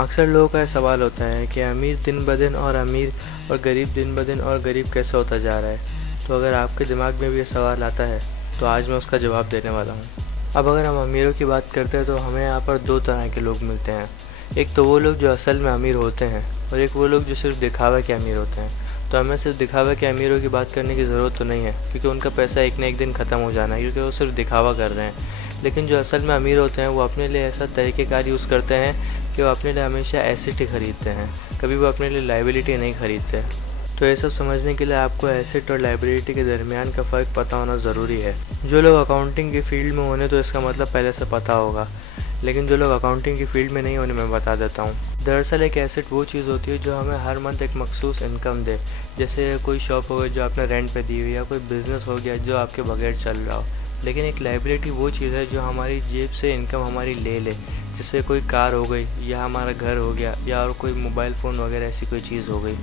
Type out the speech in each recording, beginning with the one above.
अक्सर लोगों का सवाल होता है कि अमीर दिन ब दिन और अमीर और गरीब दिन ब दिन और गरीब कैसे होता जा रहा है। तो अगर आपके दिमाग में भी ये सवाल आता है तो आज मैं उसका जवाब देने वाला हूँ। अब अगर हम अमीरों की बात करते हैं तो हमें यहाँ पर दो तरह के लोग मिलते हैं। एक तो वो लोग जो असल में अमीर होते हैं और एक वो लोग जो सिर्फ दिखावे के अमीर होते हैं। तो हमें सिर्फ दिखावे के अमीरों की बात करने की ज़रूरत तो नहीं है, क्योंकि उनका पैसा एक न एक दिन ख़त्म हो जाना है, क्योंकि वो सिर्फ दिखावा कर रहे हैं। लेकिन जो असल में अमीर होते हैं वो अपने लिए ऐसा तरीक़ेकार यूज़ करते हैं कि वो अपने लिए हमेशा एसेट ही ख़रीदते हैं, कभी वो अपने लिए लाइबिलिटी नहीं ख़रीदते। तो ये सब समझने के लिए आपको एसेट और लाइबिलिटी के दरमियान का फ़र्क पता होना ज़रूरी है। जो लोग अकाउंटिंग की फ़ील्ड में होने तो इसका मतलब पहले से पता होगा, लेकिन जो लोग अकाउंटिंग की फ़ील्ड में नहीं होने मैं बता देता हूँ। दरअसल एक एसेट वो चीज़ होती है जो हमें हर मंथ एक मखसूस इनकम दे। जैसे कोई शॉप हो गई जो आपने रेंट पे दी हुई, या कोई बिज़नेस हो गया जो आपके बगैर चल रहा हो। लेकिन एक लाइबिलिटी वो चीज़ है जो हमारी जेब से इनकम हमारी ले ले। जैसे कोई कार हो गई, या हमारा घर हो गया, या और कोई मोबाइल फ़ोन वगैरह ऐसी कोई चीज़ हो गई।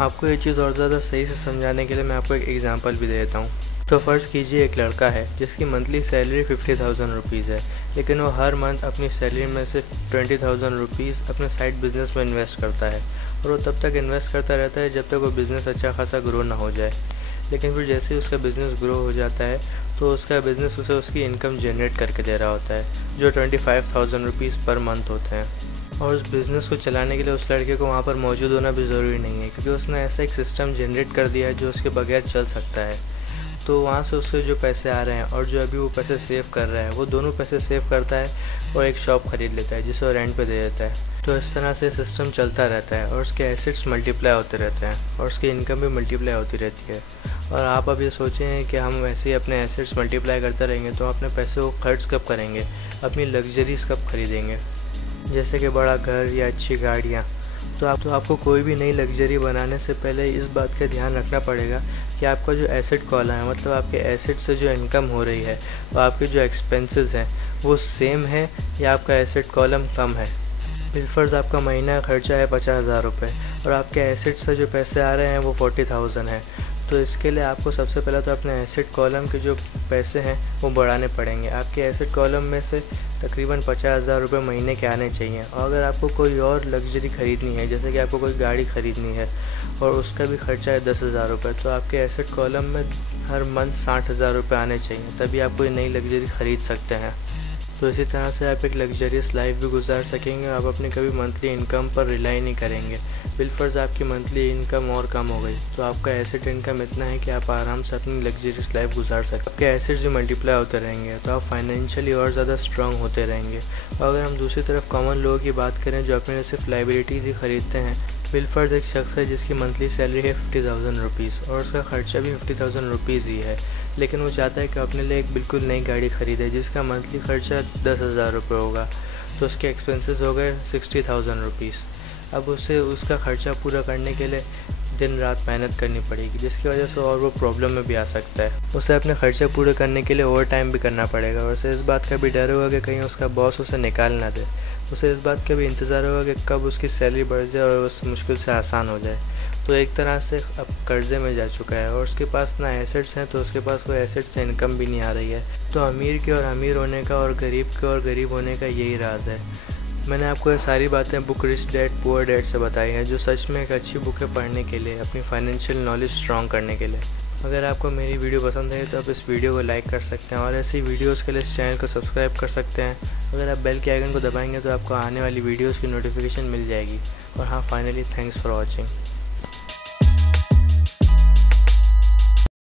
आपको ये चीज़ और ज़्यादा सही से समझाने के लिए मैं आपको एक एग्ज़ाम्पल भी दे देता हूँ। तो फ़र्ज़ कीजिए एक लड़का है जिसकी मंथली सैलरी 50,000 रुपीज़ है, लेकिन वो हर मंथ अपनी सैलरी में से 20,000 रुपीज़ अपने साइड बिज़नेस में इन्वेस्ट करता है। और वो तब तक इन्वेस्ट करता रहता है जब तक वो बिज़नेस अच्छा खासा ग्रो ना हो जाए। लेकिन फिर जैसे ही उसका बिज़नेस ग्रो हो जाता है तो उसका बिज़नेस उसे उसकी इनकम जनरेट करके दे रहा होता है, जो 25,000 रुपीज़ पर मंथ होते हैं। और उस बिज़नेस को चलाने के लिए उस लड़के को वहाँ पर मौजूद होना भी ज़रूरी नहीं है, क्योंकि उसने ऐसा एक सिस्टम जनरेट कर दिया है जो उसके बगैर चल सकता है। तो वहाँ से उसके जो पैसे आ रहे हैं और जो अभी वो पैसे सेव कर रहा है, वो दोनों पैसे सेव करता है और एक शॉप ख़रीद लेता है जिसे वो रेंट पे दे देता है। तो इस तरह से सिस्टम चलता रहता है और उसके एसेट्स मल्टीप्लाई होते रहते हैं और उसकी इनकम भी मल्टीप्लाई होती रहती है। और आप अब ये सोचें कि हम ऐसे ही अपने एसेट्स मल्टीप्लाई करते रहेंगे तो अपने पैसे को खर्च कब करेंगे, अपनी लग्जरीज़ कब खरीदेंगे, जैसे कि बड़ा घर या अच्छी गाड़ियाँ। तो आपको कोई भी नई लग्जरी बनाने से पहले इस बात का ध्यान रखना पड़ेगा कि आपका जो एसेट कॉलम है, मतलब आपके एसेट से जो इनकम हो रही है और आपके जो एक्सपेंसेस हैं वो सेम है या आपका एसेट कॉलम कम है। बिलफर्ज आपका महीना का खर्चा है 50,000 रुपये और आपके एसेट से जो पैसे आ रहे हैं वो 40,000 है। तो इसके लिए आपको सबसे पहले तो अपने एसेट कॉलम के जो पैसे हैं वो बढ़ाने पड़ेंगे। आपके एसेट कॉलम में से तकरीबन 50,000 रुपये महीने के आने चाहिए। और अगर आपको कोई और लग्जरी ख़रीदनी है, जैसे कि आपको कोई गाड़ी ख़रीदनी है और उसका भी खर्चा है 10,000 रुपये, तो आपके एसेट कॉलम में हर मंथ 60,000 रुपये आने चाहिए, तभी आप कोई नई लग्जरी ख़रीद सकते हैं। तो इसी तरह से आप एक लग्जरियस लाइफ भी गुजार सकेंगे। आप अपनी कभी मंथली इनकम पर रिलाई नहीं करेंगे। बिलफर्ज आपकी मंथली इनकम और कम हो गई तो आपका एसेट इनकम इतना है कि आप आराम से अपनी लग्जरियस लाइफ गुजार सकते हैं। आपके एसेट्स जो मल्टीप्लाई होते रहेंगे तो आप फाइनेंशियली और ज़्यादा स्ट्रॉन्ग होते रहेंगे। और अगर हम दूसरी तरफ कॉमन लोगों की बात करें जो अपने लिए सिर्फ लाइबिलिटीज़ ही ख़रीदते हैं। बिलफर्ज एक शख्स है जिसकी मंथली सैलरी है 50,000 रुपीज़ और उसका खर्चा भी 50,000 रुपीज़ ही है, लेकिन वो चाहता है कि अपने लिए एक बिल्कुल नई गाड़ी ख़रीदे जिसका मंथली खर्चा 10,000 रुपये होगा। तो उसके एक्सपेंसेस हो गए 60,000 रुपीज़। अब उसे उसका खर्चा पूरा करने के लिए दिन रात मेहनत करनी पड़ेगी, जिसकी वजह से और वो प्रॉब्लम में भी आ सकता है। उसे अपने खर्चे पूरे करने के लिए ओवर टाइम भी करना पड़ेगा और उसे इस बात का भी डर होगा कि कहीं उसका बॉस उसे निकाल ना दे। उसे इस बात का भी इंतज़ार होगा कि कब उसकी सैलरी बढ़ जाए और उस मुश्किल से आसान हो जाए। तो एक तरह से अब कर्ज़े में जा चुका है और उसके पास ना एसेट्स हैं, तो उसके पास कोई एसेट से इनकम भी नहीं आ रही है। तो अमीर के और अमीर होने का और गरीब के और गरीब होने का यही राज है। मैंने आपको ये सारी बातें book rich dad poor dad से बताई हैं, जो सच में एक अच्छी बुक है पढ़ने के लिए, अपनी फाइनेंशियल नॉलेज स्ट्रॉन्ग करने के लिए। अगर आपको मेरी वीडियो पसंद है तो आप इस वीडियो को लाइक कर सकते हैं और ऐसी वीडियोस के लिए इस चैनल को सब्सक्राइब कर सकते हैं। अगर आप बेल के आइकन को दबाएंगे तो आपको आने वाली वीडियोस की नोटिफिकेशन मिल जाएगी। और हाँ, फाइनली थैंक्स फॉर वॉचिंग।